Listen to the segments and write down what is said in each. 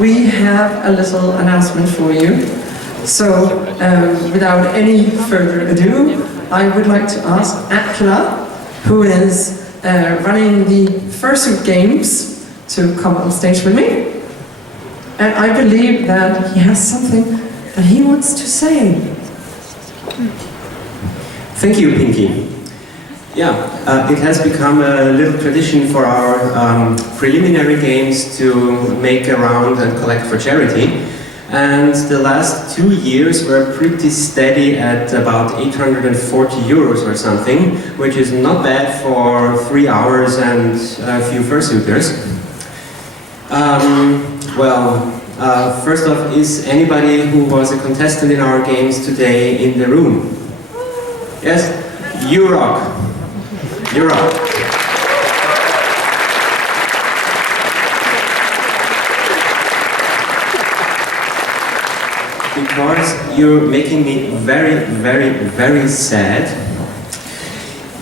we have a little announcement for you. So, without any further ado, I would like to ask Onkel, who is running the Fursuit Games, to come on stage with me. And I believe that he has something that he wants to say. Thank you, Pinky. Yeah, it has become a little tradition for our preliminary games to make a round and collect for charity. And the last 2 years were pretty steady at about 840 euros or something, which is not bad for 3 hours and a few fursuiters. First off, is anybody who was a contestant in our games today in the room? Yes? You rock. You rock. Because you're making me very, very, very sad.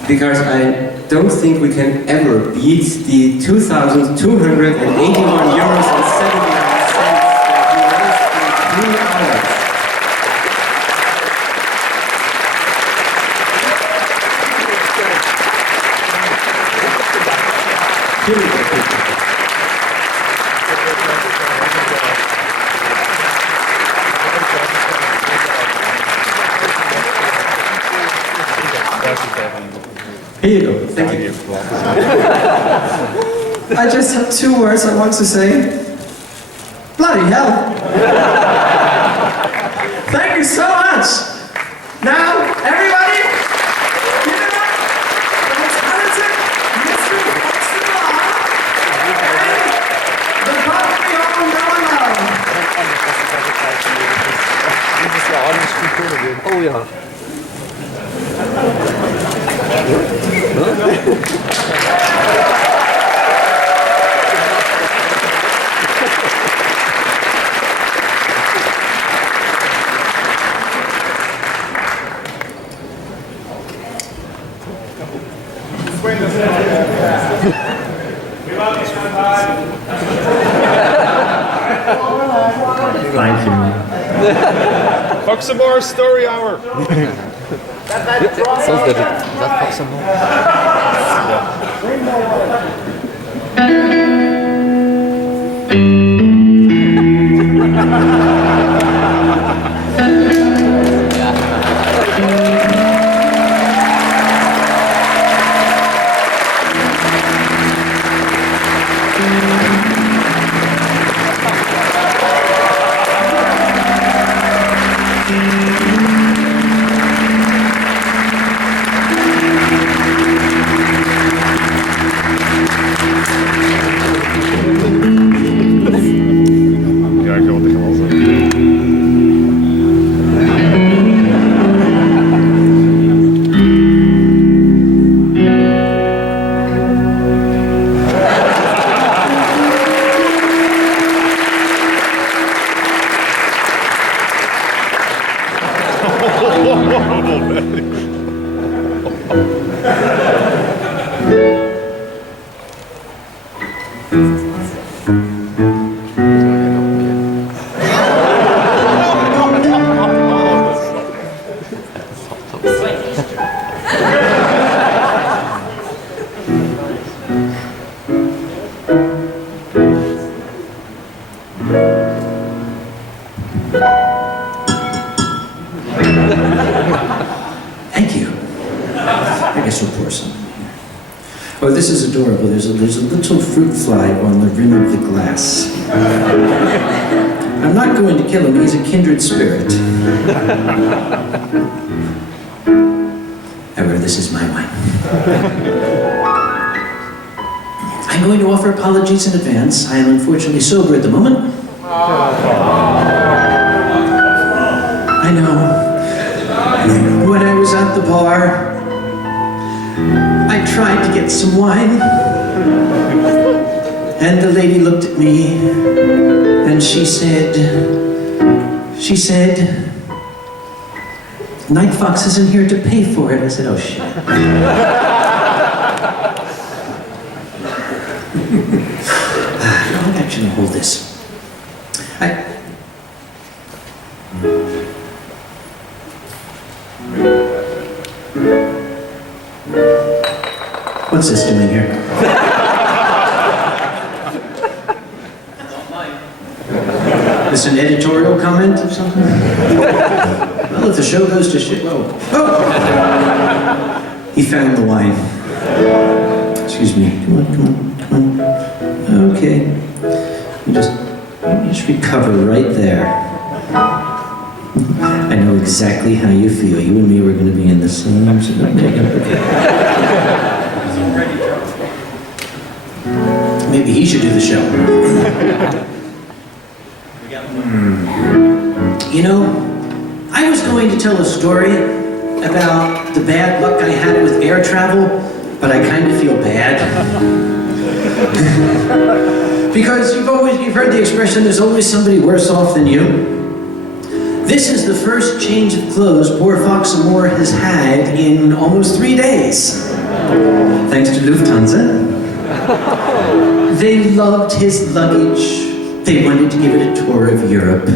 Because I don't think we can ever beat the 2,281 euros and 79 cents that we raised in 3 hours. Here we go. Here you go, thank you. I just have 2 words I want to say. Bloody hell! Thank you so much! Now, everybody, give it up for the talented Mr. and the pop we all know and love. Dieses Jahr ordentlich viel Kohle geben. Oh ja. Thank you. Foxamore Story Hour. Sounds good. Is that Foxamore? Ja, ik wil het gewoon zeggen. Thank you. I guess we'll pour some in here. Oh, this is adorable. There's a little fruit fly on the rim of the glass. I'm not going to kill him. He's a kindred spirit. However, this is my wine. I'm going to offer apologies in advance. I am unfortunately sober at the moment. I know. When I was at the bar, I tried to get some wine, and the lady looked at me, and she said, Night Fox isn't here to pay for it. I said, oh shit. I'm actually gonna hold this. What's this doing here? Is this an editorial comment or something? Well, if the show goes to shit, whoa. Oh! He found the wine. Excuse me. Come on. Okay. You just recover right there. I know exactly how you feel. You and me were going to be in the same... Maybe he should do the show. You know, I was going to tell a story about the bad luck I had with air travel, but I kind of feel bad. Because you've heard the expression, there's always somebody worse off than you. This is the first change of clothes poor Fox Moore has had in almost 3 days. Thanks to Lufthansa. They loved his luggage. They wanted to give it a tour of Europe.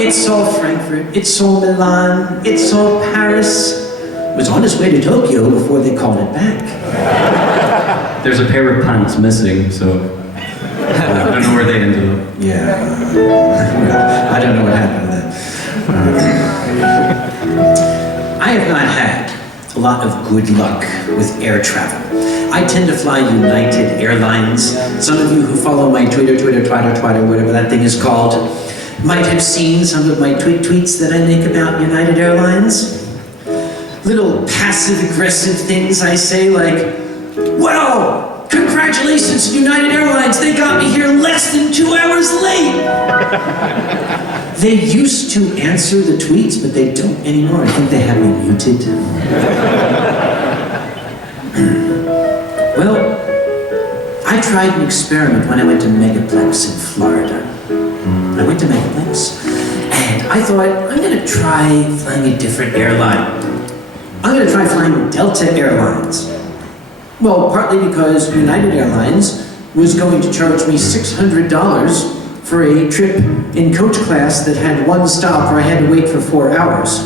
It saw Frankfurt, it saw Milan, it saw Paris. It was on its way to Tokyo before they called it back. There's a pair of pants missing, so I don't know where they ended up. Yeah. I don't know what happened to that. I have not had a lot of good luck with air travel. I tend to fly United Airlines. Some of you who follow my Twitter, whatever that thing is called, might have seen some of my tweets that I make about United Airlines. Little passive-aggressive things I say like, well, congratulations to United Airlines, they got me here less than 2 hours late. They used to answer the tweets, but they don't anymore. I think they have me muted. Well, I tried an experiment when I went to Megaplex in Florida. I went to Megaplex, and I thought, I'm gonna try flying a different airline. I'm gonna try flying Delta Airlines. Well, partly because United Airlines was going to charge me $600 for a trip in coach class that had one stop where I had to wait for 4 hours.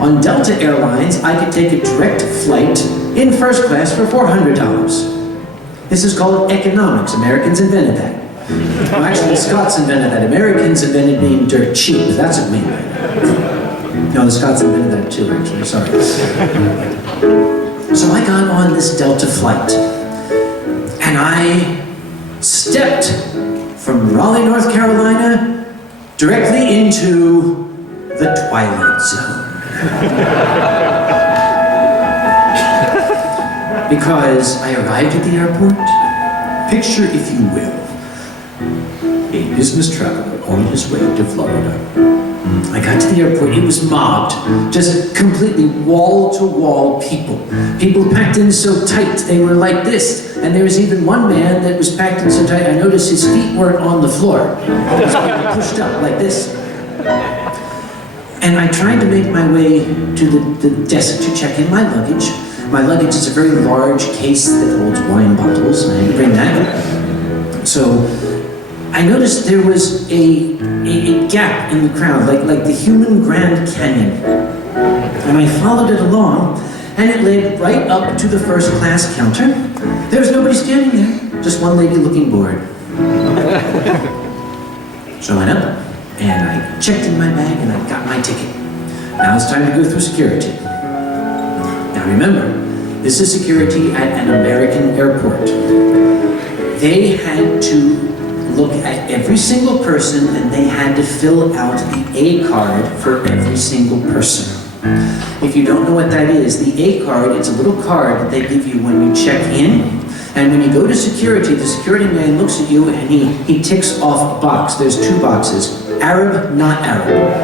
On Delta Airlines, I could take a direct flight in first class for $400. This is called economics. Americans invented that. Well, actually, the Scots invented that. Americans invented being dirt cheap. That's what we meant. No, the Scots invented that too, actually. Sorry. So I got on this Delta flight, and I stepped from Raleigh, North Carolina, directly into the Twilight Zone. Because I arrived at the airport, picture, if you will, a business traveler on his way to Florida. I got to the airport, it was mobbed, just completely wall-to-wall people. People packed in so tight, they were like this. And there was even one man that was packed in so tight, I noticed his feet weren't on the floor. He was pushed up like this. And I tried to make my way to the desk to check in my luggage. My luggage is a very large case that holds wine bottles, and I had to bring that. So I noticed there was a gap in the crowd, like the human Grand Canyon. And I followed it along, and it led right up to the first class counter. There was nobody standing there, just one lady looking bored. So I went up, and I checked in my bag, and I got my ticket. Now it's time to go through security. Now remember, this is security at an American airport. They had to look at every single person, and they had to fill out the A card for every single person. If you don't know what that is, the A card, it's a little card that they give you when you check in. And when you go to security, the security man looks at you and he ticks off a box. There's 2 boxes, Arab, not Arab.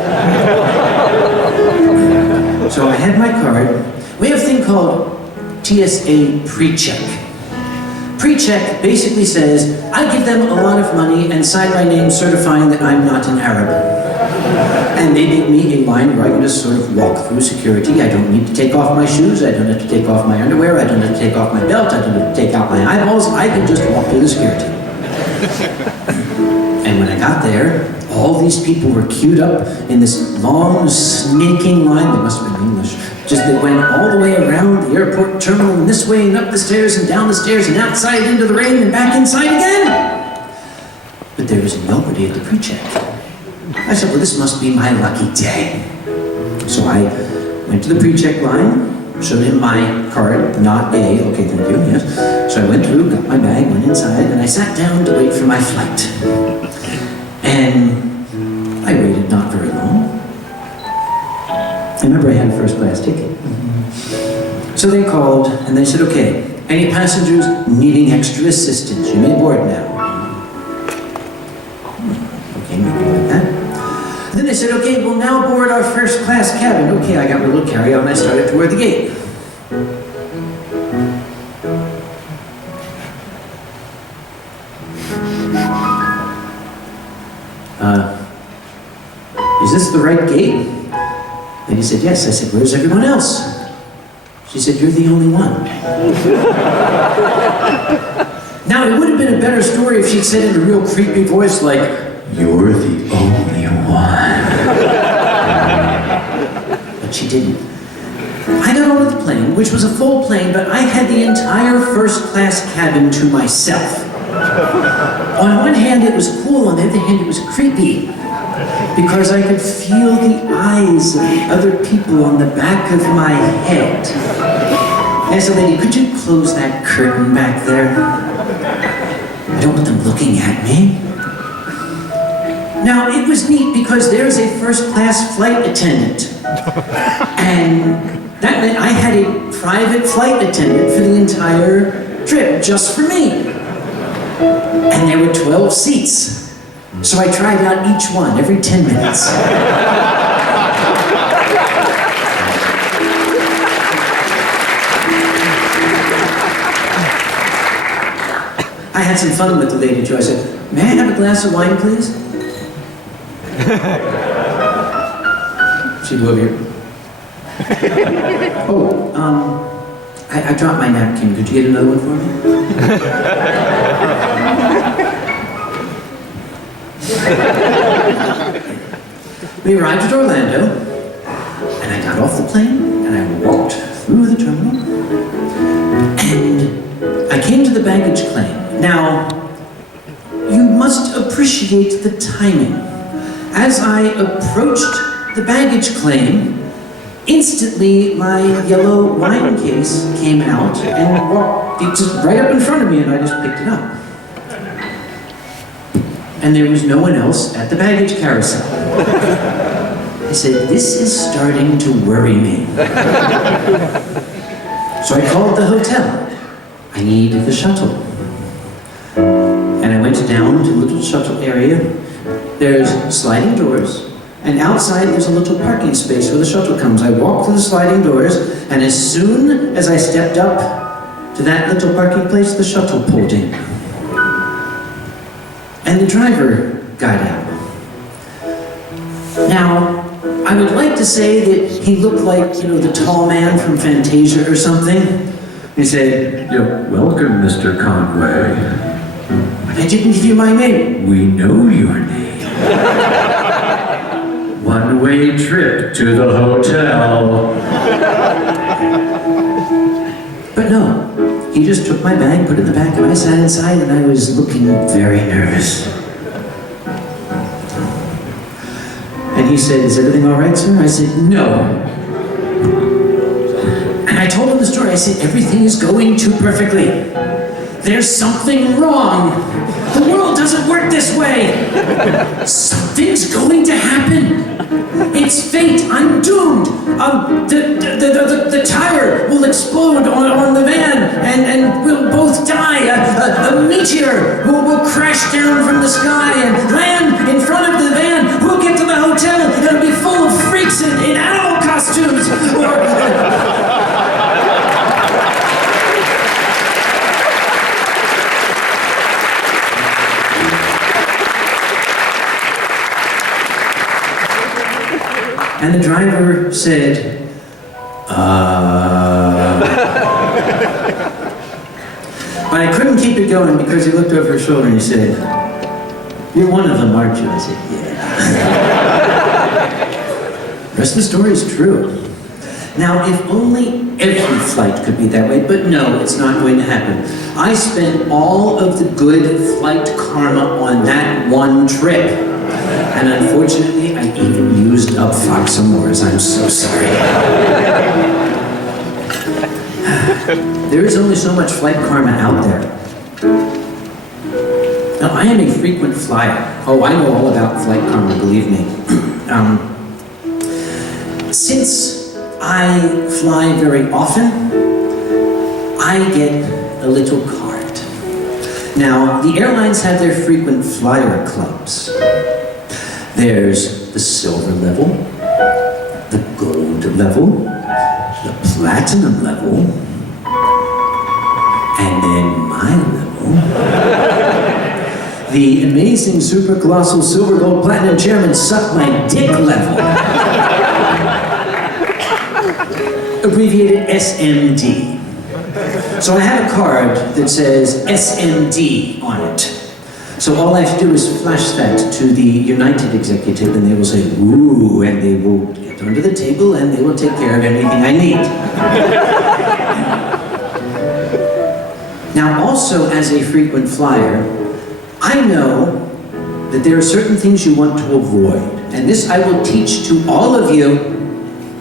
So I had my card. We have a thing called TSA pre-check. Pre-check basically says, I give them a lot of money and sign my name certifying that I'm not an Arab. And they give me a line where I can just sort of walk through security. I don't need to take off my shoes, I don't have to take off my underwear, I don't have to take off my belt, I don't have to take out my eyeballs, I can just walk through the security. And when I got there, all these people were queued up in this long, snaking line. They must have been English. Just that went all the way around the airport terminal and this way and up the stairs and down the stairs and outside into the rain and back inside again. But there was nobody at the pre-check. I said, well, this must be my lucky day. So I went to the pre-check line, showed him my card, not A, okay, thank you, yes. So I went through, got my bag, went inside, and I sat down to wait for my flight. And I waited not very long. I remember I had a first class ticket. So they called and they said, okay, any passengers needing extra assistance, you may board now. Okay, maybe like that. And then they said, okay, we'll now board our first class cabin. Okay, I got my little carry-on and I started toward the gate. Is this the right gate? And he said, yes. I said, where's everyone else? She said, you're the only one. Now, it would have been a better story if she'd said in a real creepy voice like, you're the only one. But she didn't. I got onto the plane, which was a full plane, but I had the entire first class cabin to myself. On one hand, it was cool. On the other hand, it was creepy. Because I could feel the eyes of the other people on the back of my head. I said, lady, could you close that curtain back there? I don't want them looking at me. Now, it was neat because there's a first-class flight attendant. And that meant I had a private flight attendant for the entire trip, just for me. And there were 12 seats. So I tried out each one every 10 minutes. I had some fun with the lady too. I said, may I have a glass of wine, please? She'd go over here. Oh, I dropped my napkin. Could you get another one for me? We arrived at Orlando, and I got off the plane, and I walked through the terminal, and I came to the baggage claim. Now, you must appreciate the timing. As I approached the baggage claim, instantly my yellow wine case came out and walked just right up in front of me, and I just picked it up. And there was no one else at the baggage carousel. I said, this is starting to worry me. So I called the hotel. I need the shuttle. And I went down to the little shuttle area. There's sliding doors, and outside there's a little parking space where the shuttle comes. I walked through the sliding doors, and as soon as I stepped up to that little parking place, the shuttle pulled in. And the driver got out. Now, I would like to say that he looked like, the tall man from Fantasia or something. He said, Welcome, Mr. Conway. but I didn't give you my name. We know your name. One-way trip to the hotel. But no, he just took my bag, put it in the back, and I sat inside, and I was looking very nervous. And he said, is everything all right, sir? I said, no. And I told him the story. I said, everything is going too perfectly. There's something wrong. The world doesn't work this way. Something's going to happen. It's fate. I'm doomed. The tire will explode on the van, and we'll both die. A meteor will crash down from the sky and land in front of the van. We'll get to the hotel, and it'll be full of freaks in animal costumes. And the driver said, But I couldn't keep it going because he looked over his shoulder and he said, You're one of them, aren't you? I said, yeah. The rest of the story is true. Now, if only every flight could be that way, but no, it's not going to happen. I spent all of the good flight karma on that one trip. And unfortunately, I even used up Fox Amours. I'm so sorry. There is only so much flight karma out there. Now, I am a frequent flyer. Oh, I know all about flight karma, believe me. Since I fly very often, I get a little card. Now, the airlines have their frequent flyer clubs. There's the silver level, the gold level, the platinum level, and then my level. The amazing super colossal silver gold platinum chairman suck my dick level. Abbreviated SMD. So I have a card that says SMD on it. So all I have to do is flash that to the United executive and they will say, ooh, and they will get under the table and they will take care of anything I need. Now also as a frequent flyer, I know that there are certain things you want to avoid. And this I will teach to all of you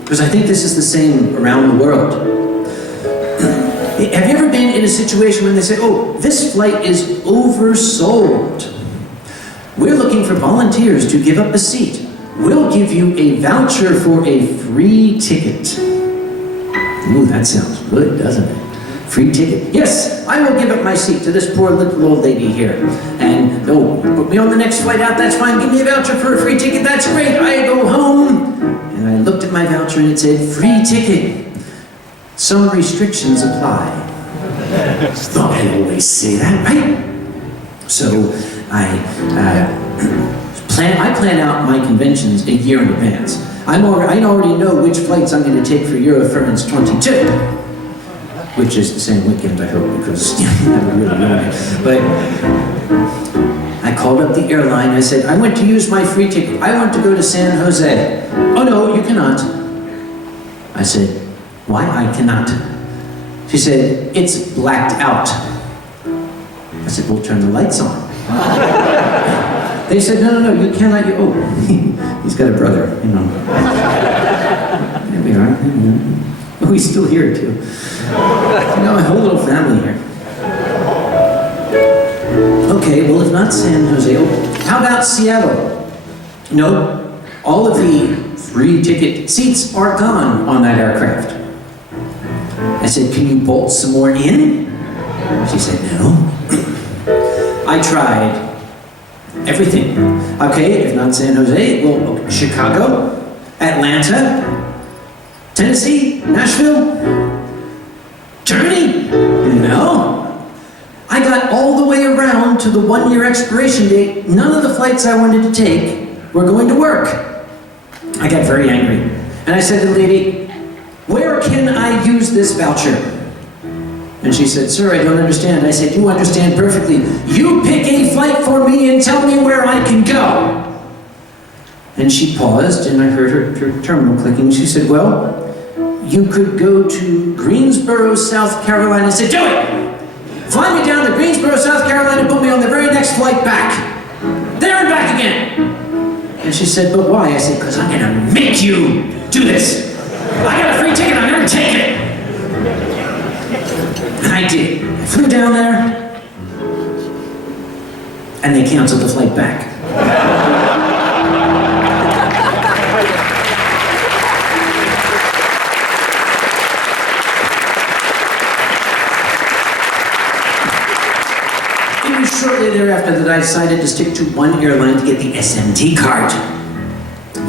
because I think this is the same around the world. Have you ever been in a situation when they say, oh, this flight is oversold. We're looking for volunteers to give up a seat. We'll give you a voucher for a free ticket. Ooh, that sounds good, doesn't it? Free ticket. Yes, I will give up my seat to this poor little old lady here. And, oh, put me on the next flight out, that's fine. Give me a voucher for a free ticket, that's great. I go home. And I looked at my voucher and it said, free ticket. Some restrictions apply. Thought I always say that, right? So I plan out my conventions a year in advance. I already know which flights I'm going to take for Eurofurence 22, which is the same weekend, I hope, because I haven't really known it. But I called up the airline. I said, I went to use my free ticket. I want to go to San Jose. Oh no, you cannot. I said, why I cannot? She said, it's blacked out. I said, well, turn the lights on. They said, no, you cannot. Oh, he's got a brother, you know. There we are. Oh, he's still here, too. You know, my whole little family here. Okay, well, if not San Jose, how about Seattle? No, all of the free ticket seats are gone on that aircraft. I said, can you bolt some more in? She said, no. I tried everything. Okay, if not San Jose, well, Chicago, Atlanta, Tennessee, Nashville, Germany? No. I got all the way around to the 1-year expiration date. None of the flights I wanted to take were going to work. I got very angry. And I said to the lady, where can I use this voucher? And she said, sir, I don't understand. I said, you understand perfectly. You pick a flight for me and tell me where I can go. And she paused, and I heard her terminal clicking. She said, well, you could go to Greensboro, South Carolina. I said, do it! Fly me down to Greensboro, South Carolina, put me on the very next flight back. There and back again. And she said, but why? I said, because I'm going to make you do this. I got a free ticket, I'm going to take it. And I did. I flew down there, and they canceled the flight back. It was shortly thereafter that I decided to stick to one airline to get the SMD card.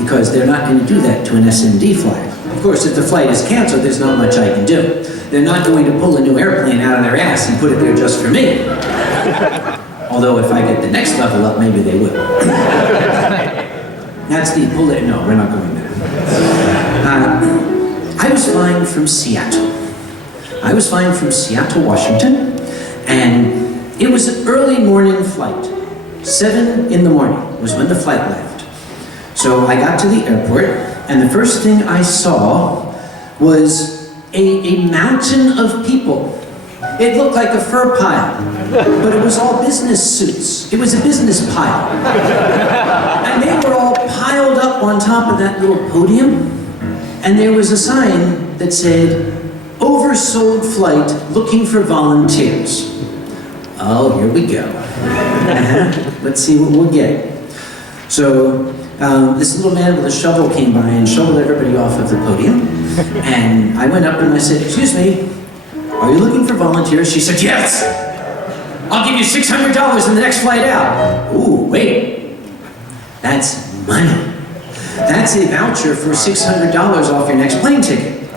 Because they're not going to do that to an SMD flyer. Of course, if the flight is canceled, there's not much I can do. They're not going to pull a new airplane out of their ass and put it there just for me. Although if I get the next level up, maybe they will. That's the pull it. No, we're not going there. I was flying from Seattle. I was flying from Seattle, Washington, and it was an early morning flight. 7 in the morning was when the flight left. So I got to the airport, and the first thing I saw was a mountain of people. It looked like a fur pile, but it was all business suits. It was a business pile. And they were all piled up on top of that little podium, and there was a sign that said, "Oversold flight, looking for volunteers." Oh, here we go. Let's see what we'll get. So, this little man with a shovel came by and shoveled everybody off of the podium. And I went up and I said, "Excuse me, are you looking for volunteers?" She said, "Yes! I'll give you $600 in the next flight out." Ooh, wait. That's money. That's a voucher for $600 off your next plane ticket.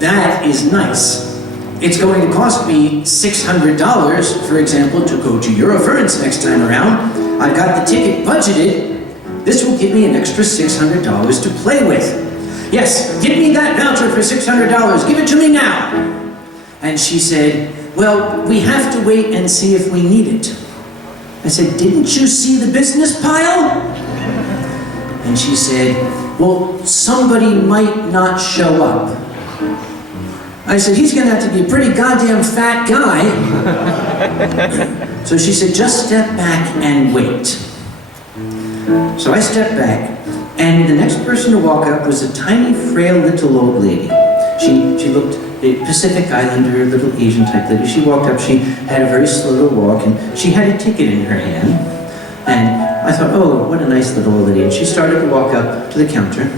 That is nice. It's going to cost me $600, for example, to go to Eurofurence next time around. I've got the ticket budgeted. This will give me an extra $600 to play with. Yes, give me that voucher for $600. Give it to me now. And she said, "Well, we have to wait and see if we need it." I said, "Didn't you see the business pile?" And she said, "Well, somebody might not show up." I said, "He's gonna have to be a pretty goddamn fat guy." So she said, "Just step back and wait." So I stepped back, and the next person to walk up was a tiny, frail, little old lady. She looked a Pacific Islander, little Asian type lady. She walked up, she had a very slow little walk, and she had a ticket in her hand. And I thought, oh, what a nice little old lady. And she started to walk up to the counter.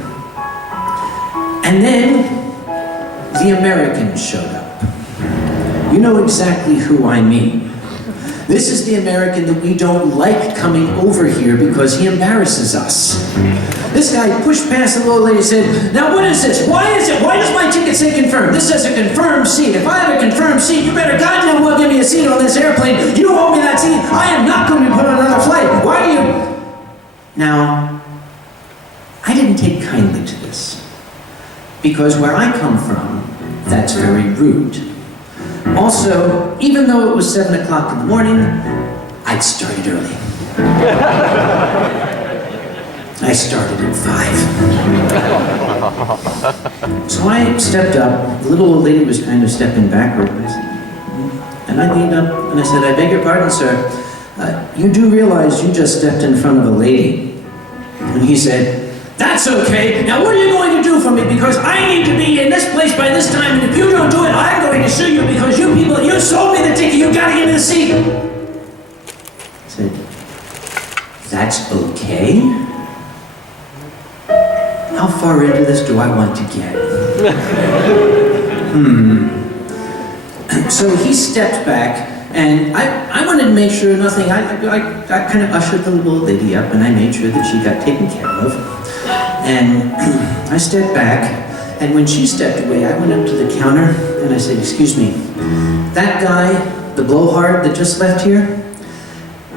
And then the Americans showed up. You know exactly who I mean. This is the American that we don't like coming over here because he embarrasses us. This guy pushed past the little lady and said, "Now what is this? Why is it? Why does my ticket say confirmed? This says a confirmed seat. If I have a confirmed seat, you better goddamn well give me a seat on this airplane. You owe me that seat. I am not going to be put on another flight. Why do you..." Now, I didn't take kindly to this. Because where I come from, that's very rude. Also, even though it was 7 o'clock in the morning, I'd started early. I started at 5. So I stepped up. The little old lady was kind of stepping backward. And I leaned up and I said, "I beg your pardon, sir. You do realize you just stepped in front of a lady." And he said, "That's okay. Now what are you going to do for me? Because I need to be in this place by this time, and if you don't do it, I'm going to sue you because you people, you sold me the ticket, you gotta give me the seat." I said, "That's okay? How far into this do I want to get?" So he stepped back, and I wanted to make sure nothing, I kind of ushered the little lady up, and I made sure that she got taken care of. And I stepped back, and when she stepped away, I went up to the counter, and I said, "Excuse me, that guy, the blowhard that just left here,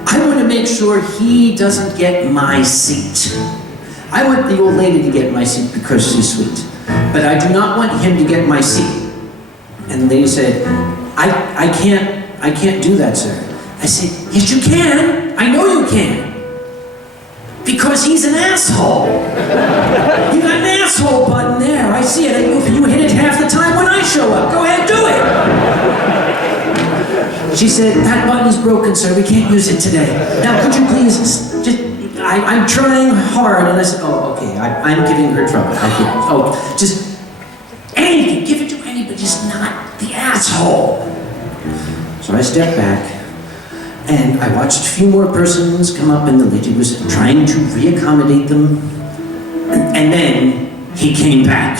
I want to make sure he doesn't get my seat. I want the old lady to get my seat because she's sweet, but I do not want him to get my seat." And the lady said, I can't do that, sir." I said, "Yes, you can. I know you can. Because he's an asshole. You got an asshole button there. I see it. You hit it half the time when I show up. Go ahead, do it." She said, "That button's broken, sir. We can't use it today. Now, could you please just... I'm trying hard." And I said, "Oh, okay. I'm giving her trouble. Oh, just anything. Give it to anybody, just not the asshole." So I stepped back, and I watched a few more persons come up, and the lady was trying to reaccommodate them. And then he came back.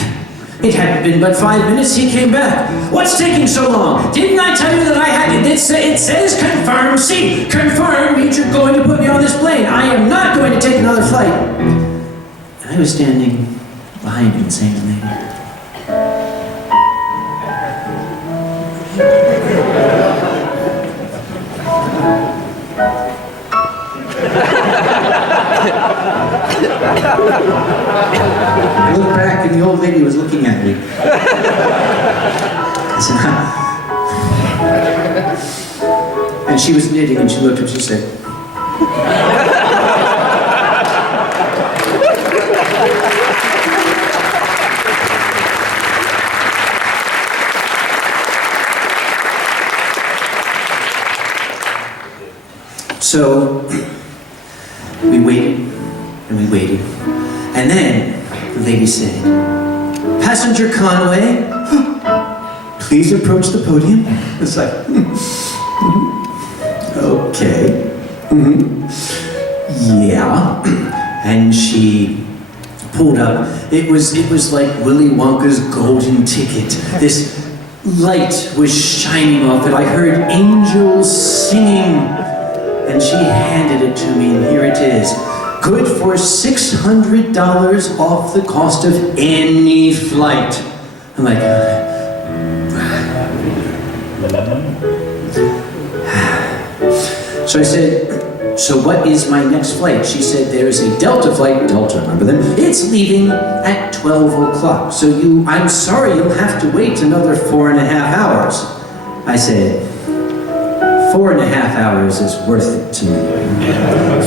It hadn't been but 5 minutes, he came back. "What's taking so long? Didn't I tell you that I had it? It says confirmed seat. Confirmed means you're going to put me on this plane. I am not going to take another flight." And I was standing behind him saying to the lady, I looked back and the old lady was looking at me. I said, and she was knitting and she looked up and she said, So we waited and we waited. And then the lady said, "Passenger Conway, please approach the podium." It's like, okay. Yeah. And she pulled up. It was like Willy Wonka's golden ticket. This light was shining off it. I heard angels singing. And she handed it to me, and here it is. Good for $600 off the cost of any flight. I'm like, so I said, "So what is my next flight?" She said, "There's a Delta flight," Delta, remember them? "It's leaving at 12 o'clock. So I'm sorry, you'll have to wait another 4.5 hours. I said, 4.5 hours is worth it to me.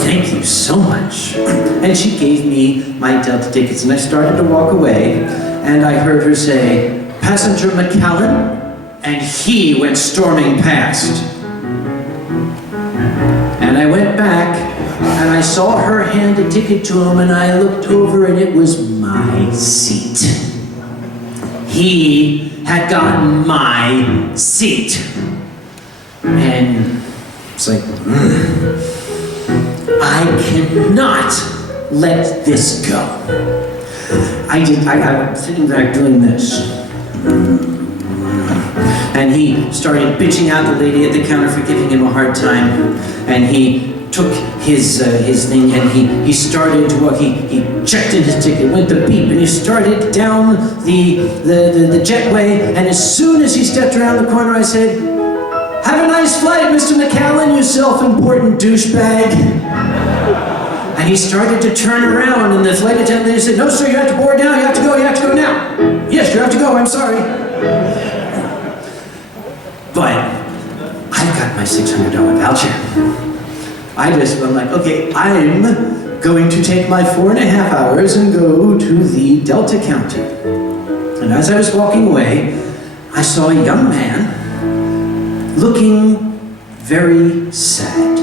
Thank you so much. And she gave me my Delta tickets, and I started to walk away, and I heard her say, "Passenger McCallan," and he went storming past. And I went back, and I saw her hand a ticket to him, and I looked over, and it was my seat. He had gotten my seat. And it's like, I cannot let this go. I'm sitting there doing this. And he started bitching out the lady at the counter for giving him a hard time. And he took his thing and he started to walk. He checked in his ticket, went to beep, and he started down the jetway. And as soon as he stepped around the corner, I said, "Have a nice flight, Mr. McCallan, you self-important douchebag." And he started to turn around, and the flight attendant said, "No, sir, you have to board now, you have to go now." "Yes, you have to go, I'm sorry." But I've got my $600 voucher. I'm like, okay, I'm going to take my 4.5 hours and go to the Delta counter. And as I was walking away, I saw a young man looking very sad.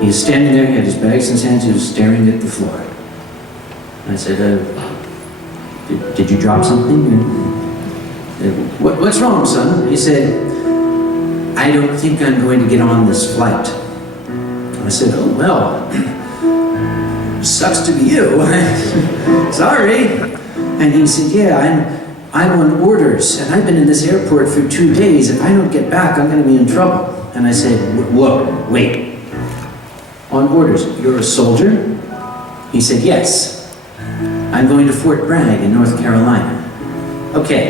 He was standing there, he had his bags in his hands, he was staring at the floor. And I said, did you drop something? What's wrong, son? He said, "I don't think I'm going to get on this flight." I said, "Oh, well, sucks to be you. Sorry." And he said, "Yeah, I'm on orders, and I've been in this airport for 2 days. If I don't get back, I'm going to be in trouble." And I said, "Whoa, wait. On orders, you're a soldier?" He said, "Yes. I'm going to Fort Bragg in North Carolina." Okay.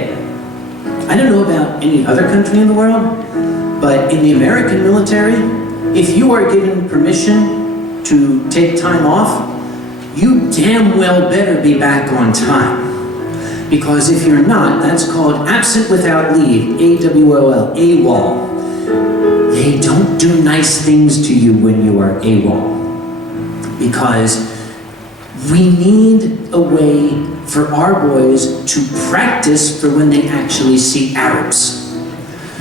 I don't know about any other country in the world, but in the American military, if you are given permission to take time off, you damn well better be back on time. Because if you're not, that's called absent without leave, AWOL, AWOL. They don't do nice things to you when you are AWOL. Because we need a way for our boys to practice for when they actually see Arabs.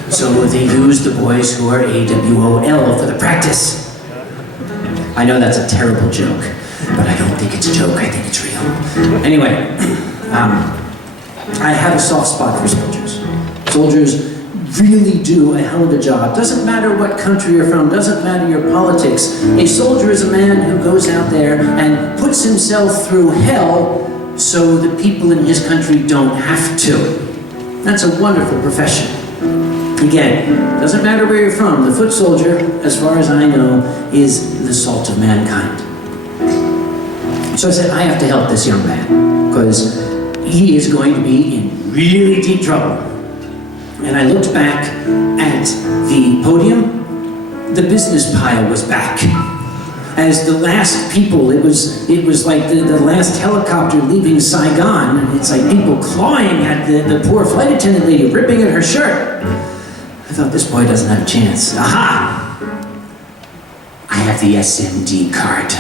So they use the boys who are AWOL for the practice. I know that's a terrible joke, but I don't think it's a joke, I think it's real. Anyway, I have a soft spot for soldiers. Soldiers really do a hell of a job. Doesn't matter what country you're from, doesn't matter your politics. A soldier is a man who goes out there and puts himself through hell so the people in his country don't have to. That's a wonderful profession. Again, doesn't matter where you're from, the foot soldier, as far as I know, is the salt of mankind. So I said, I have to help this young man, because he is going to be in really deep trouble. And I looked back at the podium, the business pile was back. As the last people, it was like the last helicopter leaving Saigon, and it's like people clawing at the poor flight attendant lady, ripping at her shirt. I thought, this boy doesn't have a chance. Aha! I have the SMD card.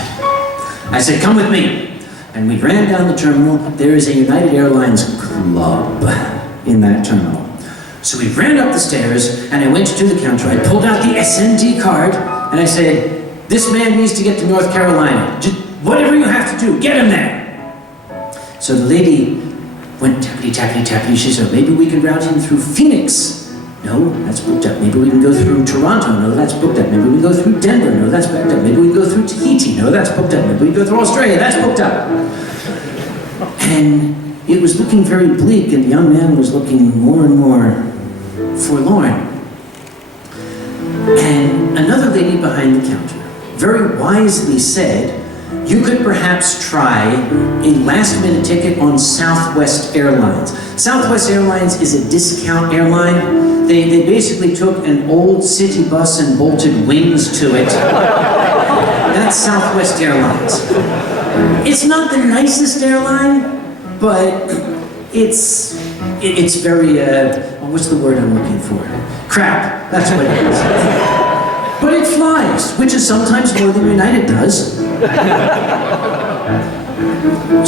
I said, come with me. And we ran down the terminal. There is a United Airlines club in that terminal. So we ran up the stairs, and I went to the counter. I pulled out the SMD card, and I said, This man needs to get to North Carolina. Just whatever you have to do, get him there. So the lady went tappity, tappity, tappity. She said, maybe we can route him through Phoenix. No, that's booked up. Maybe we can go through Toronto. No, that's booked up. Maybe we can go through Denver. No, that's booked up. Maybe we can go through Tahiti. No, that's booked up. Maybe we can go through Australia. That's booked up. And it was looking very bleak, and the young man was looking more and more forlorn. And another lady behind the counter very wisely said, you could perhaps try a last-minute ticket on Southwest Airlines. Southwest Airlines is a discount airline. They basically took an old city bus and bolted wings to it. That's Southwest Airlines. It's not the nicest airline, but it's very, what's the word I'm looking for? Crap, that's what it is. But it flies, which is sometimes more than United does.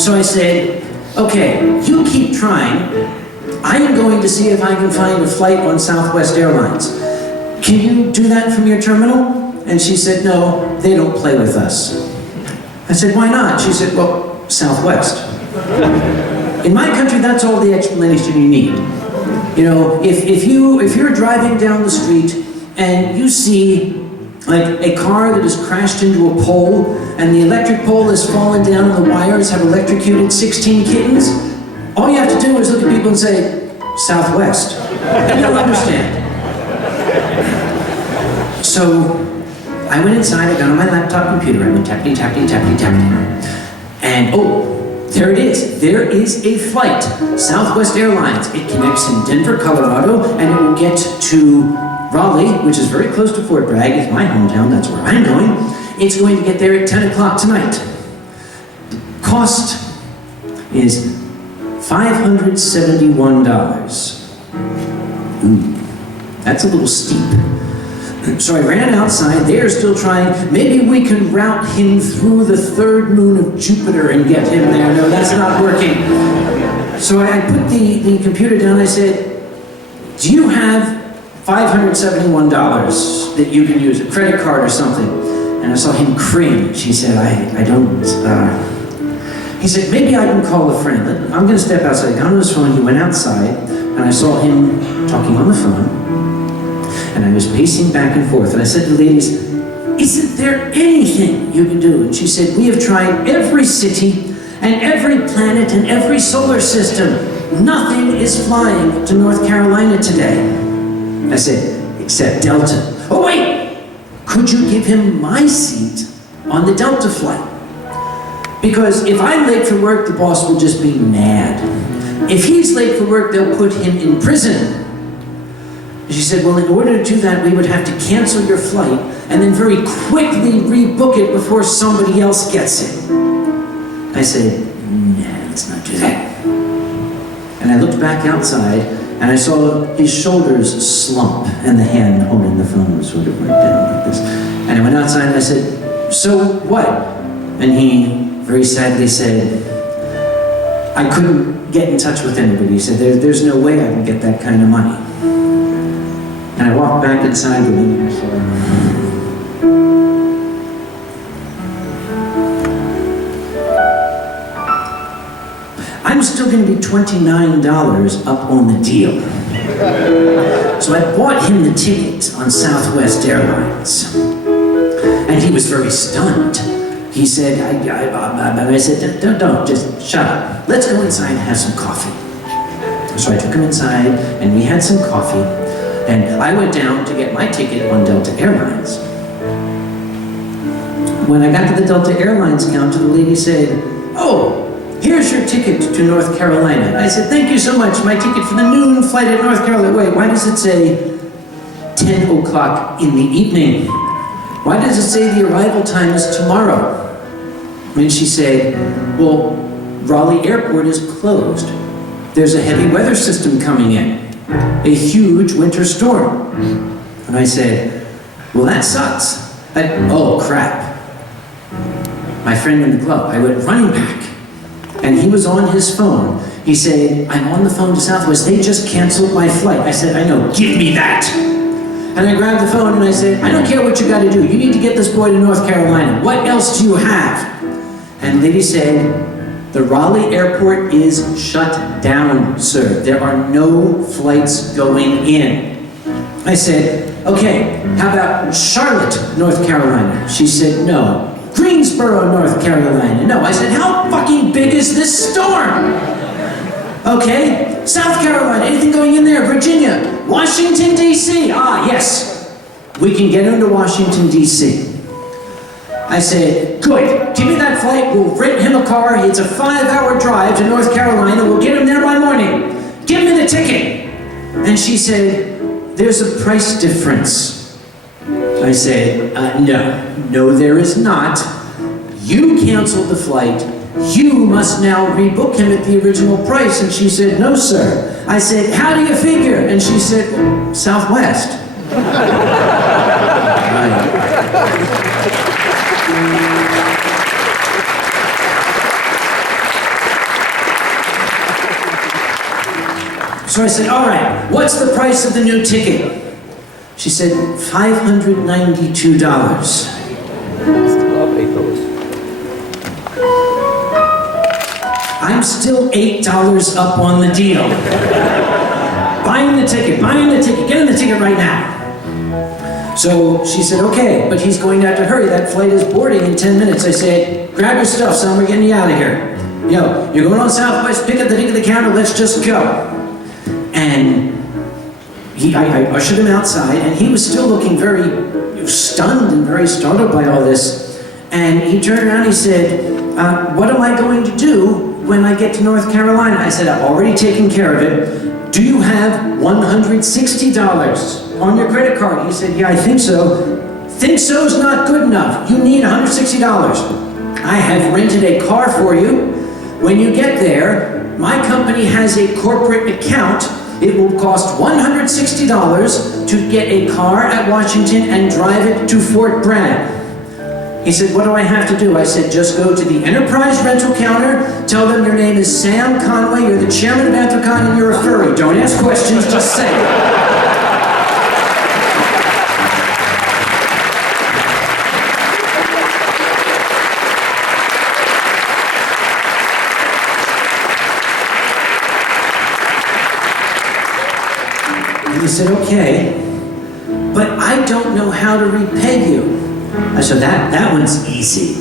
So I said, okay, you keep trying. I am going to see if I can find a flight on Southwest Airlines. Can you do that from your terminal? And she said, no, they don't play with us. I said, why not? She said, well, Southwest. In my country, that's all the explanation you need. You know, if you're driving down the street and you see like a car that has crashed into a pole and the electric pole has fallen down and the wires have electrocuted 16 kittens, all you have to do is look at people and say, Southwest, and they'll understand. So I went inside, I got on my laptop computer, I went tappity, tappity, tappity, tappity, and oh, there it is. There is a flight, Southwest Airlines. It connects in Denver, Colorado, and it will get to Raleigh, which is very close to Fort Bragg. It's my hometown, that's where I'm going. It's going to get there at 10 o'clock tonight. The cost is $571. Ooh, that's a little steep. So I ran outside, they are still trying, maybe we can route him through the third moon of Jupiter and get him there. No, that's not working. So I put the computer down, I said, do you have $571 that you can use, a credit card or something? And I saw him cringe. He said, I don't, he said, maybe I can call a friend. I'm gonna step outside. He got on his phone, he went outside, and I saw him talking on the phone. And I was pacing back and forth, and I said to the ladies, isn't there anything you can do? And she said, we have tried every city and every planet and every solar system. Nothing is flying to North Carolina today. I said, except Delta. Oh wait, could you give him my seat on the Delta flight? Because if I'm late for work, the boss will just be mad. If he's late for work, they'll put him in prison. She said, well, in order to do that, we would have to cancel your flight and then very quickly rebook it before somebody else gets it. I said, nah, let's not do that. And I looked back outside and I saw his shoulders slump and the hand holding the phone sort of went down like this. And I went outside and I said, so what? And he very sadly said, I couldn't get in touch with anybody. He said, there's no way I can get that kind of money. And I walked back inside the room and I said, I'm still going to be $29 up on the deal. So I bought him the ticket on Southwest Airlines. And he was very stunned. He said, I said, don't, just shut up. Let's go inside and have some coffee. So I took him inside and we had some coffee. And I went down to get my ticket on Delta Airlines. When I got to the Delta Airlines counter, the lady said, oh, here's your ticket to North Carolina. I said, thank you so much. My ticket for the noon flight at North Carolina. Wait, why does it say 10 o'clock in the evening? Why does it say the arrival time is tomorrow? And she said, well, Raleigh Airport is closed. There's a heavy weather system coming in. A huge winter storm. And I said, well, that sucks. Oh, crap. My friend in the club, I went running back. And he was on his phone. He said, I'm on the phone to Southwest. They just canceled my flight. I said, I know, give me that. And I grabbed the phone and I said, I don't care what you got to do. You need to get this boy to North Carolina. What else do you have? And the lady said, the Raleigh airport is shut down, sir. There are no flights going in. I said, okay, how about Charlotte, North Carolina? She said, no. Greensboro, North Carolina. No. I said, how fucking big is this storm? Okay, South Carolina, anything going in there? Virginia, Washington, D.C. Ah, yes, we can get him to Washington, D.C. I said, good, give me that flight, we'll rent him a car, it's a 5-hour drive to North Carolina, we'll get him there by morning. Give me the ticket. And she said, there's a price difference. I said, no, there is not. You canceled the flight. You must now rebook him at the original price. And she said, no, sir. I said, how do you figure? And she said, well, Southwest. So I said, all right, what's the price of the new ticket? She said, $592. I'm still $8 up on the deal. Buying the ticket, get him the ticket right now. So she said, okay, but he's going to have to hurry. That flight is boarding in 10 minutes. I said, grab your stuff, son, we're getting you out of here. Yo, you're going on Southwest, pick up the ticket at the counter, let's just go. And I ushered him outside, and he was still looking very stunned and very startled by all this. And he turned around and he said, what am I going to do when I get to North Carolina? I said, I've already taken care of it. Do you have $160 on your credit card? He said, yeah, I think so. Think so's not good enough. You need $160. I have rented a car for you. When you get there, my company has a corporate account. It will cost $160 to get a car at Washington and drive it to Fort Bragg. He said, what do I have to do? I said, just go to the Enterprise rental counter, tell them your name is Sam Conway, you're the chairman of Anthropcon, and you're a furry. Don't ask questions, just say it. And he said, okay, but I don't know how to repay you. I said, that one's easy.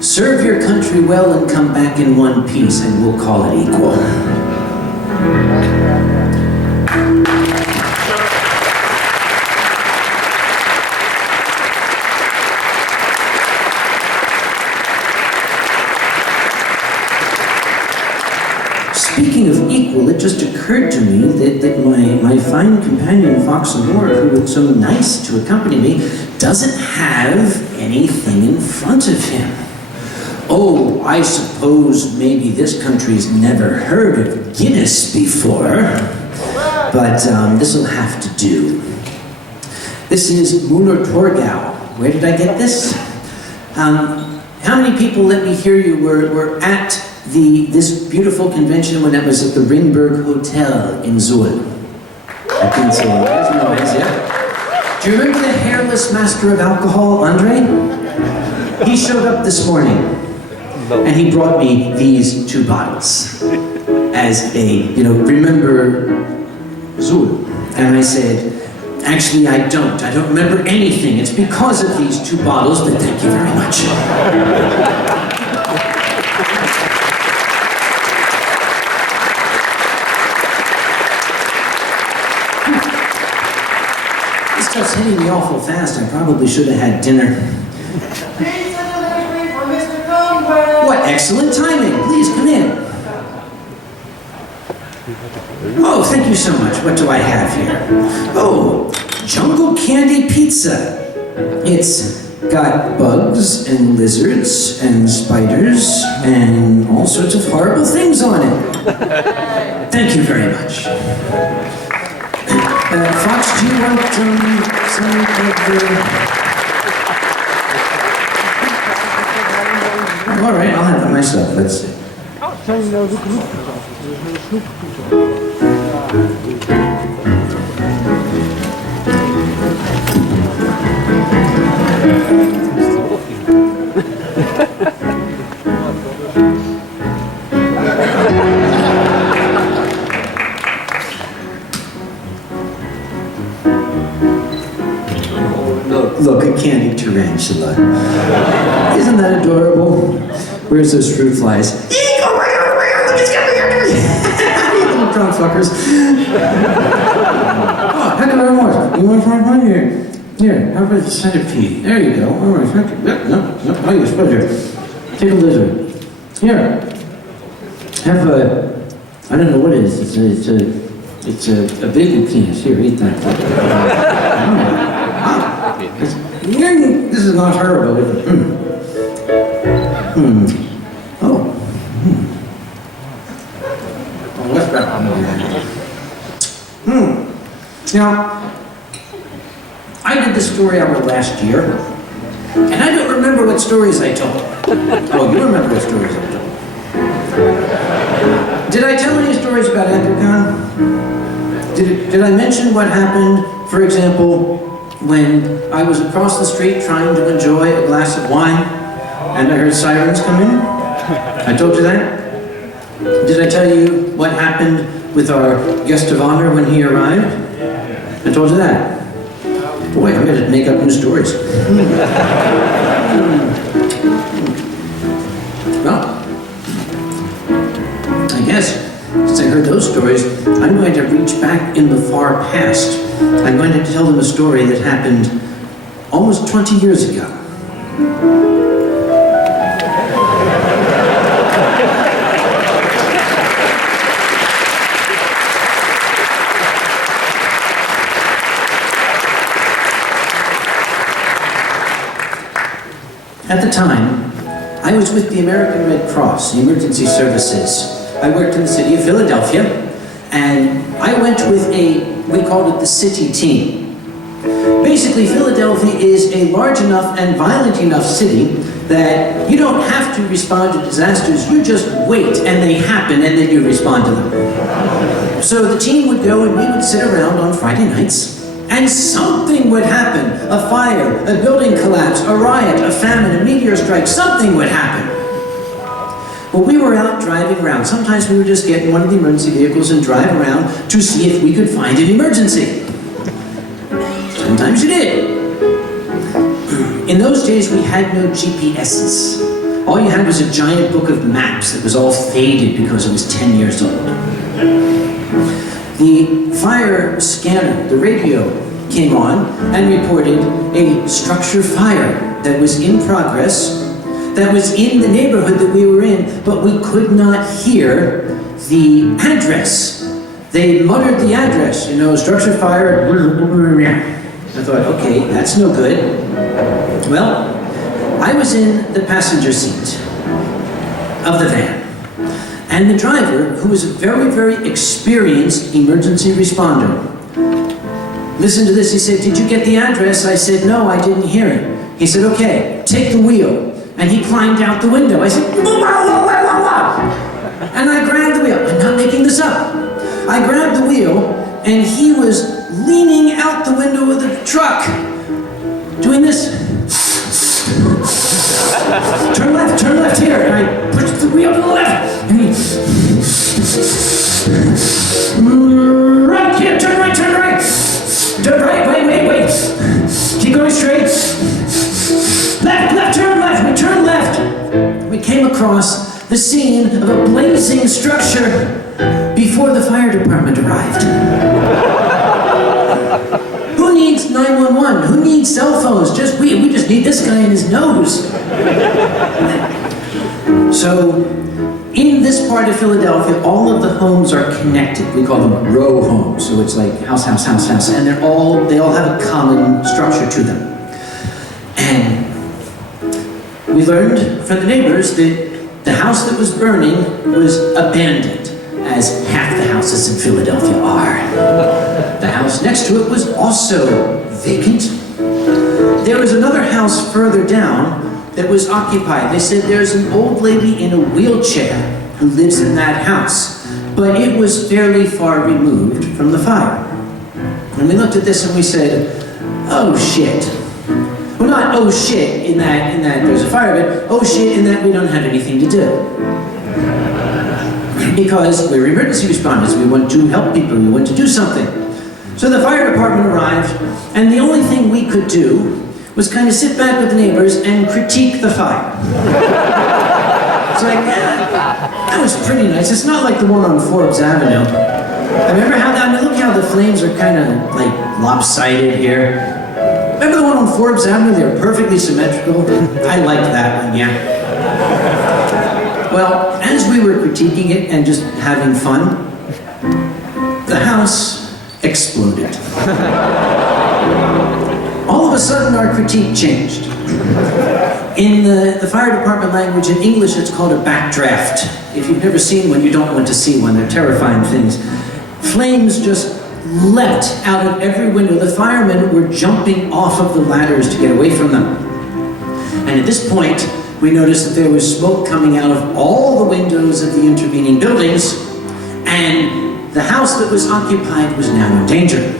Serve your country well and come back in one piece, and we'll call it equal. Speaking of equal, it just occurred to me that my fine companion Fox and Moore, who was so nice to accompany me, doesn't have anything in front of him. Oh, I suppose maybe this country's never heard of Guinness before, but this will have to do. This is Müller Torgau. Where did I get this? How many people, let me hear you, were at this beautiful convention when it was at the Ringberg Hotel in Zurich? I think so. There's noise, yeah. Do you remember the hairless master of alcohol, Andre? He showed up this morning, and he brought me these 2 bottles as a, remember Zul. And I said, actually I don't remember anything. It's because of these 2 bottles, but thank you very much. It's hitting me awful fast. I probably should have had dinner. What excellent timing. Please come in. Oh, thank you so much. What do I have here? Oh, Jungle Candy Pizza. It's got bugs and lizards and spiders and all sorts of horrible things on it. Thank you very much. Fox, do you want some of the... All right, I'll have it myself. Let's see. tarantula. Isn't that adorable? Where's those fruit flies? Little drunk fuckers. Oh, heck of a more. You want some right here? Here, how about the centipede? There you go. All right, thank you. No, oh, yes, pleasure. Take a lizard. Here. Have a, I don't know what it is. It's a big penis. Here, eat that. This is not horrible, is it? Oh. Oh, what's that? Now, I did the story hour last year, and I don't remember what stories I told. Oh, you remember what stories I told. Did I tell any stories about Anthrocon? Did I mention what happened, for example, when I was across the street trying to enjoy a glass of wine, and I heard sirens come in? I told you that? Did I tell you what happened with our guest of honor when he arrived? I told you that. Boy, I'm going to make up new stories. Well, I guess, since I heard those stories, I'm going to reach back in the far past. I'm going to tell them a story that happened almost 20 years ago. At the time, I was with the American Red Cross, the emergency services. I worked in the city of Philadelphia, and I went with we called it the city team. Basically, Philadelphia is a large enough and violent enough city that you don't have to respond to disasters, you just wait and they happen and then you respond to them. So the team would go and we would sit around on Friday nights, and something would happen. A fire, a building collapse, a riot, a famine, a meteor strike, something would happen. Well, we were out driving around. Sometimes we would just get in one of the emergency vehicles and drive around to see if we could find an emergency. Sometimes you did. In those days, we had no GPSs. All you had was a giant book of maps that was all faded because it was 10 years old. The fire scanner, the radio, came on and reported a structure fire that was in progress, that was in the neighborhood that we were in, but we could not hear the address. They muttered the address, you know, structure fire. I thought, okay, that's no good. Well, I was in the passenger seat of the van. And the driver, who was a very, very experienced emergency responder, listened to this. He said, "Did you get the address?" I said, "No, I didn't hear it." He said, "Okay, take the wheel." And he climbed out the window. I said, "Whoa, whoa, whoa, whoa, whoa." And I grabbed the wheel. I'm not making this up. I grabbed the wheel, and he was leaning out the window of the truck, doing this. Turn left here. And I pushed the wheel to the left. And he, right here, turn right. Turn right, wait. Keep going straight. Left, turn left. We turned left. We came across the scene of a blazing structure before the fire department arrived. Who needs 911? Who needs cell phones? Just we just need this guy in his nose. So, in this part of Philadelphia, all of the homes are connected. We call them row homes. So it's like house, and they all have a common structure to them. And we learned from the neighbors that the house that was burning was abandoned, as half the houses in Philadelphia are. The house next to it was also vacant. There was another house further down that was occupied. They said there's an old lady in a wheelchair who lives in that house, but it was fairly far removed from the fire. And we looked at this and we said, oh shit. Well, not oh shit in that there's a fire, but oh shit in that we don't have anything to do. Because we're emergency responders, we want to help people, we want to do something. So the fire department arrived, and the only thing we could do was kind of sit back with the neighbors and critique the fire. It's like, yeah, that was pretty nice. It's not like the one on Forbes Avenue. I remember how that, look how the flames are kind of like lopsided here. Remember the one on Forbes Avenue? They were perfectly symmetrical. I liked that one, yeah. Well, as we were critiquing it and just having fun, the house exploded. All of a sudden, our critique changed. In the fire department language, in English, it's called a backdraft. If you've never seen one, you don't want to see one. They're terrifying things. Flames just leapt out of every window. The firemen were jumping off of the ladders to get away from them. And at this point, we noticed that there was smoke coming out of all the windows of the intervening buildings, and the house that was occupied was now in danger.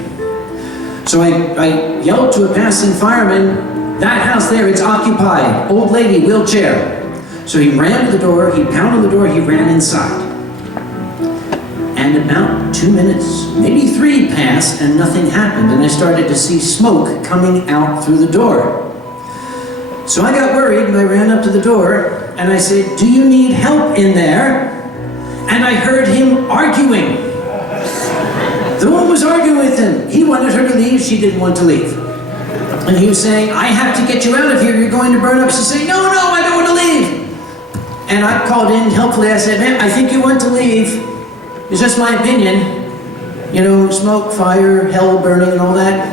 So I yelled to a passing fireman, "That house there, it's occupied. Old lady, wheelchair." So he ran to the door, he pounded the door, he ran inside. And about 2 minutes, maybe 3 passed, and nothing happened, and I started to see smoke coming out through the door. So I got worried, and I ran up to the door, and I said, "Do you need help in there?" And I heard him arguing. The woman was arguing with him. He wanted her to leave, she didn't want to leave. And he was saying, "I have to get you out of here, you're going to burn up." She's saying, "No, no, I don't want to leave." And I called in helpfully, I said, "Man, I think you want to leave. It's just my opinion. You know, smoke, fire, hell burning and all that."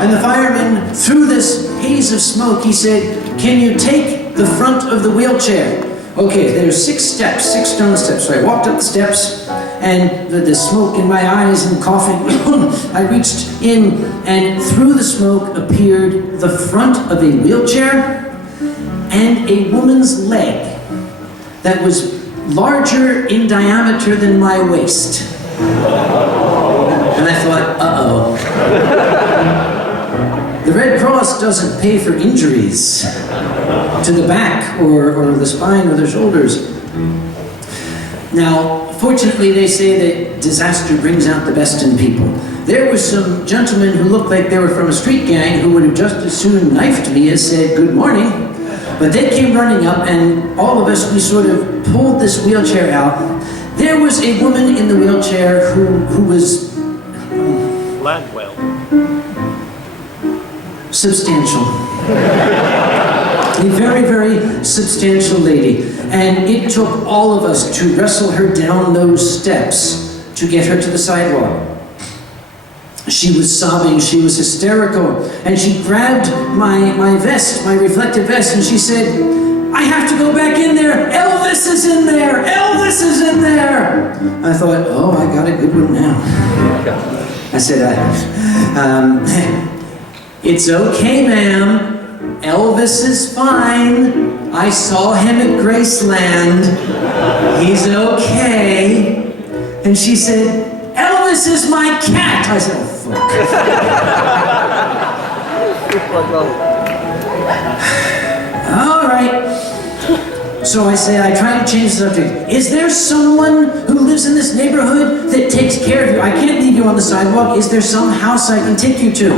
And the fireman, through this haze of smoke, he said, "Can you take the front of the wheelchair?" Okay, there's 6 steps, 6 stone steps. So I walked up the steps, and the smoke in my eyes and coughing, I reached in, and through the smoke appeared the front of a wheelchair and a woman's leg that was larger in diameter than my waist. And I thought, uh-oh. The Red Cross doesn't pay for injuries to the back or the spine or the shoulders. Now, fortunately, they say that disaster brings out the best in people. There were some gentlemen who looked like they were from a street gang who would have just as soon knifed me as said, "Good morning." But they came running up, and all of us, we sort of pulled this wheelchair out. There was a woman in the wheelchair who was Landwell. substantial. A very, very substantial lady. And it took all of us to wrestle her down those steps to get her to the sidewalk. She was sobbing, she was hysterical, and she grabbed my vest, my reflective vest, and she said, "I have to go back in there, Elvis is in there, Elvis is in there." I thought, oh, I got a good one now. I said, "It's okay, ma'am. Elvis is fine. I saw him at Graceland. He's okay." And she said, "Elvis is my cat." I said, "Oh, fuck." All right. So I say, I try to change the subject. "Is there someone who lives in this neighborhood that takes care of you? I can't leave you on the sidewalk. Is there some house I can take you to?"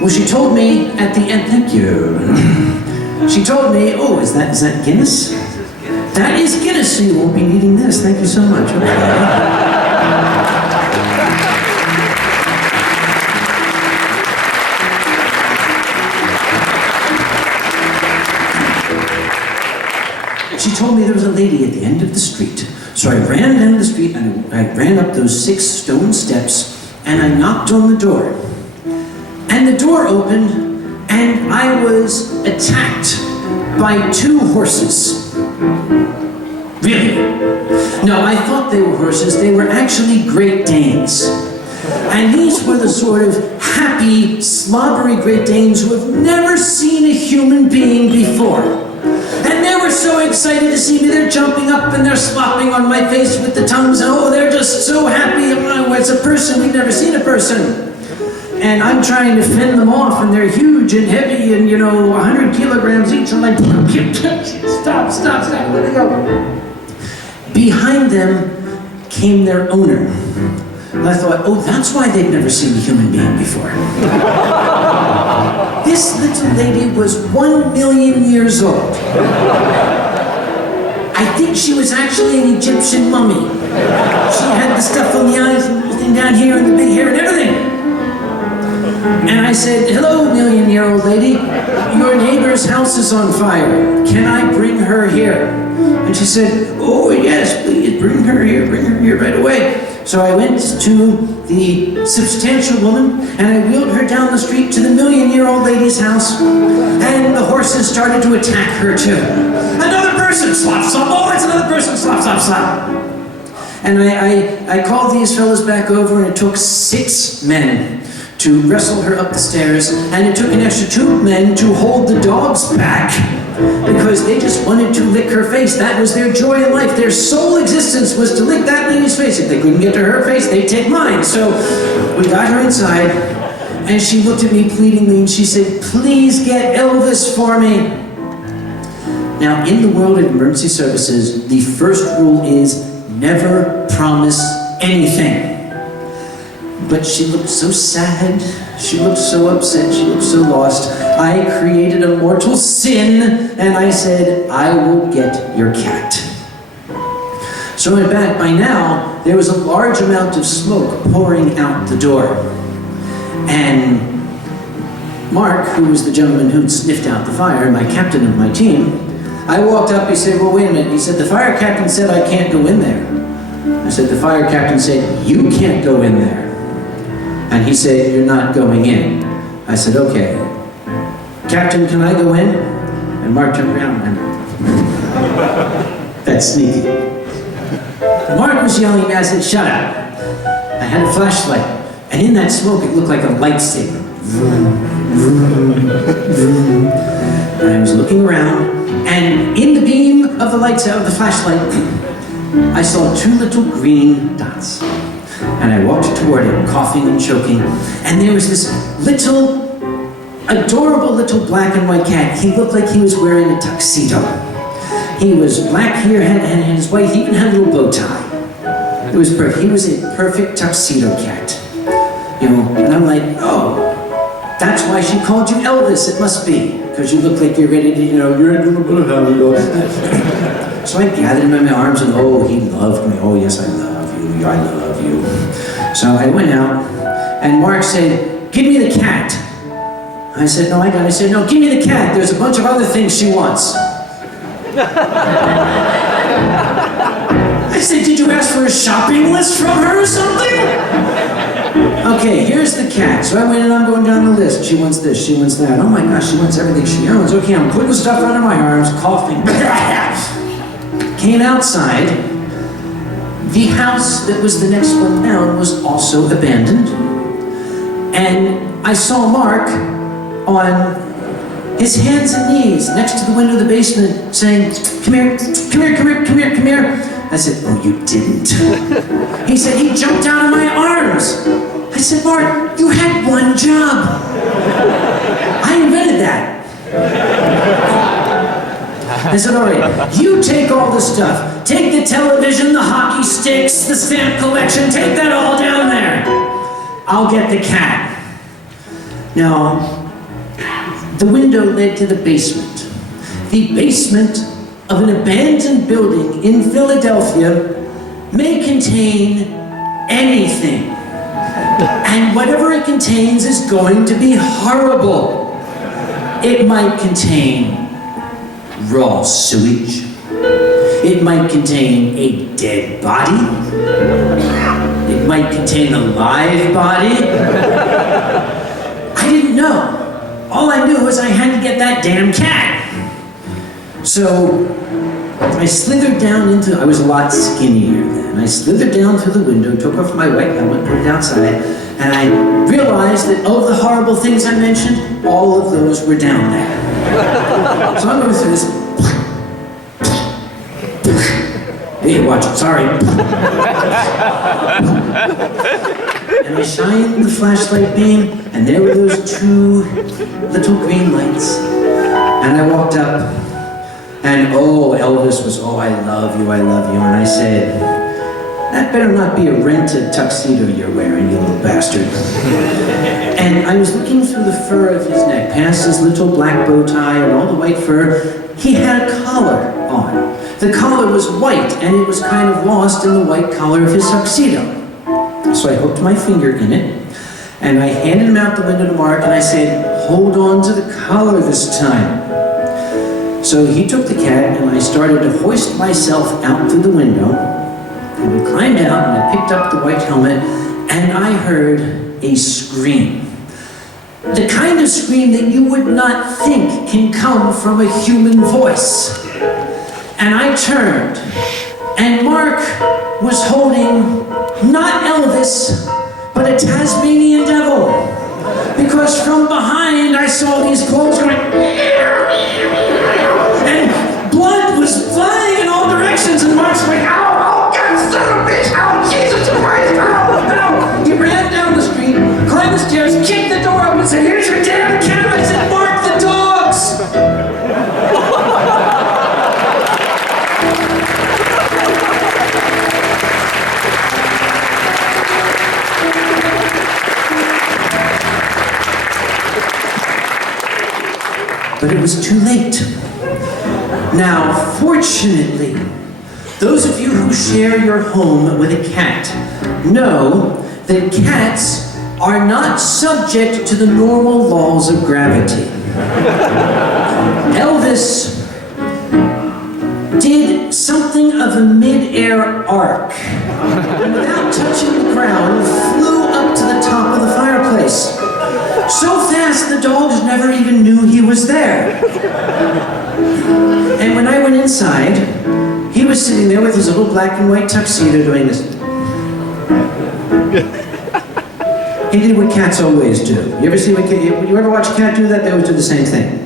Well, she told me at the end, thank you. She told me, "Oh, is that Guinness?" "That is Guinness, so you won't be needing this. Thank you so much." Okay. She told me there was a lady at the end of the street. So I ran down the street and I ran up those 6 stone steps and I knocked on the door. And the door opened and I was attacked by 2 horses. Really? No, I thought they were horses. They were actually Great Danes. And these were the sort of happy, slobbery Great Danes who have never seen a human being before. And they were so excited to see me. They're jumping up and they're slopping on my face with the tongues. And oh, they're just so happy. It's a person. We've never seen a person. And I'm trying to fend them off, and they're huge and heavy and, 100 kilograms each. I'm like, stop, let it go. Behind them came their owner, And I thought, oh, that's why they've never seen a human being before. This little lady was 1 million years old. I think she was actually an Egyptian mummy. She had the stuff on the eyes and everything down here and the big hair and everything. And I said, hello, 1 million-year-old lady. Your neighbor's house is on fire. Can I bring her here? And she said, oh, yes, please, bring her here right away. So I went to the substantial woman, and I wheeled her down the street to the 1 million-year-old lady's house, and the horses started to attack her too. Another person, slop, slop, oh, it's another person, slop, slop, slop. And I called these fellas back over, and it took 6 men to wrestle her up the stairs, and it took an extra 2 men to hold the dogs back because they just wanted to lick her face. That was their joy in life. Their sole existence was to lick that lady's face. If they couldn't get to her face, they'd take mine. So we got her inside, and she looked at me pleadingly, and she said, please get Elvis for me. Now, in the world of emergency services, the first rule is never promise anything. But she looked so sad, she looked so upset, she looked so lost. I created a mortal sin, and I said, I will get your cat. So in fact, by now, there was a large amount of smoke pouring out the door. And Mark, who was the gentleman who'd sniffed out the fire, my captain of my team, I walked up, he said, well, wait a minute. He said, the fire captain said I can't go in there. I said, the fire captain said, you can't go in there. And he said, you're not going in. I said, okay. Captain, can I go in? And Mark turned around and that's sneaky. Mark was yelling at me, I said, shut up. I had a flashlight, and in that smoke it looked like a lightsaber. Vroom, vroom, vroom. And I was looking around, and in the beam of the lights out of the flashlight, I saw 2 little green dots. And I walked toward it, coughing and choking, and there was this little, adorable little black and white cat. He looked like he was wearing a tuxedo. He was black here and his white, he even had a little bow tie. It was perfect. He was a perfect tuxedo cat. You know, and I'm like, oh, that's why she called you Elvis, it must be. Because you look like you're ready to, you know, you're ready to go. So I gathered him in my arms and, oh, he loved me. Oh, yes, I love you. I love you. So I went out, and Mark said, give me the cat. I said, no, I got it. I said, no, give me the cat. There's a bunch of other things she wants. I said, did you ask for a shopping list from her or something? Okay, here's the cat. So I went and I'm going down the list. She wants this, she wants that. Oh my gosh, she wants everything she owns. Okay, I'm putting stuff under my arms, coughing. Came outside. The house that was the next one down was also abandoned. And I saw Mark on his hands and knees next to the window of the basement saying, come here, come here, come here, come here, come here. I said, oh, you didn't. He said, he jumped out of my arms. I said, Mark, you had one job. I invented that. I said, all right, you take all the stuff. Take the television, the hockey sticks, the stamp collection, take that all down there. I'll get the cat. Now, the window led to the basement. The basement of an abandoned building in Philadelphia may contain anything. And whatever it contains is going to be horrible. It might contain raw sewage. It might contain a dead body. It might contain a live body. I didn't know. All I knew was I had to get that damn cat. So I slithered down into, I was a lot skinnier then. I slithered down through the window, took off my white helmet, put it outside, and I realized that of the horrible things I mentioned, all of those were down there. So I'm going through this. Hey, watch it, sorry. And I shined the flashlight beam, and there were those 2 little green lights. And I walked up, and oh, Elvis was, oh, I love you, I love you. And I said, that better not be a rented tuxedo you're wearing, you little bastard. And I was looking through the fur of his neck, past his little black bow tie and all the white fur. He had a collar on. The collar was white, and it was kind of lost in the white collar of his tuxedo. So I hooked my finger in it, and I handed him out the window to Mark, and I said, hold on to the collar this time. So he took the cat, and I started to hoist myself out through the window, and we climbed out, and I picked up the white helmet, and I heard a scream. The kind of scream that you would not think can come from a human voice. And I turned, and Mark was holding not Elvis, but a Tasmanian devil. Because from behind I saw these claws going, and blood was flying in all directions, and Mark's going, ow, ow, God, son of a bitch, ow, Jesus Christ, ow, ow. He ran down the street, climbed the stairs, kicked the door open, and said, here's your damn cat. I said, Mark, the dogs. But it was too late. Now, fortunately, those of you who share your home with a cat know that cats are not subject to the normal laws of gravity. Elvis did something of a mid-air arc, and without touching the ground, flew up to the top of the fireplace. So fast the dogs never even knew he was there. And when I went inside, he was sitting there with his little black and white tuxedo doing this. He did what cats always do. You ever see you ever watch a cat do that? They always do the same thing.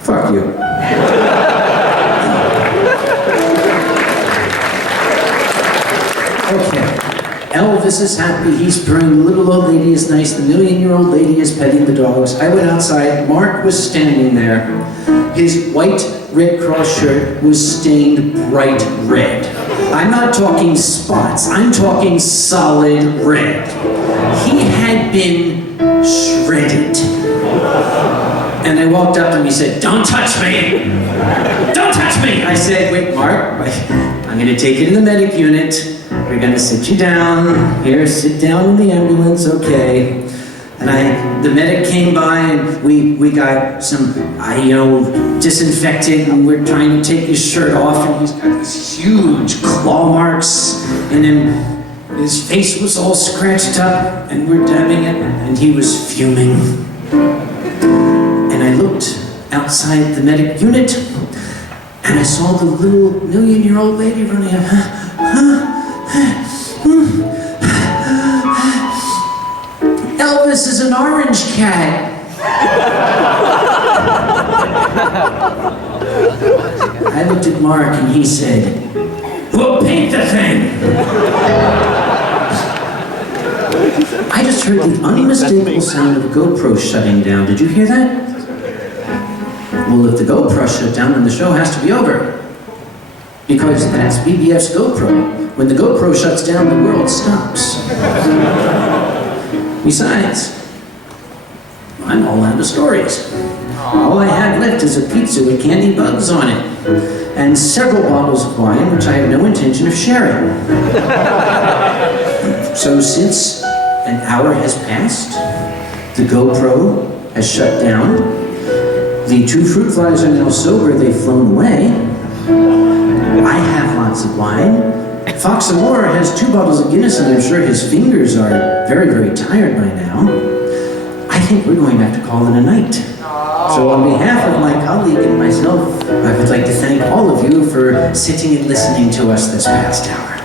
Fuck you. Okay. Elvis is happy, he's purring, the little old lady is nice, the million-year-old lady is petting the dogs. I went outside, Mark was standing there. His white Red Cross shirt was stained bright red. I'm not talking spots, I'm talking solid red. He had been shredded. And I walked up to him, he said, don't touch me! Don't touch me! I said, wait, Mark, I'm gonna take you to the medic unit. We're gonna sit you down. Here, sit down in the ambulance, okay. And the medic came by and we got some, disinfectant, and we're trying to take his shirt off, and he's got these huge claw marks, and then his face was all scratched up, and we're dabbing it, and he was fuming. And I looked outside the medic unit, and I saw the little million-year-old lady running up. Elvis is an orange cat. I looked at Mark and he said, we'll paint the thing. I just heard the unmistakable sound of a GoPro shutting down. Did you hear that? Well, if the GoPro shut down, then the show has to be over. Because that's BBF's GoPro. When the GoPro shuts down, the world stops. Besides, I'm all out of stories. All I have left is a pizza with candy bugs on it, and several bottles of wine, which I have no intention of sharing. So since an hour has passed, the GoPro has shut down, the two fruit flies are now sober, they've flown away, I have lots of wine, Fox Amore has 2 bottles of Guinness, and I'm sure his fingers are very, very tired by now. I think we're going to have to call it a night. So on behalf of my colleague and myself, I would like to thank all of you for sitting and listening to us this past hour.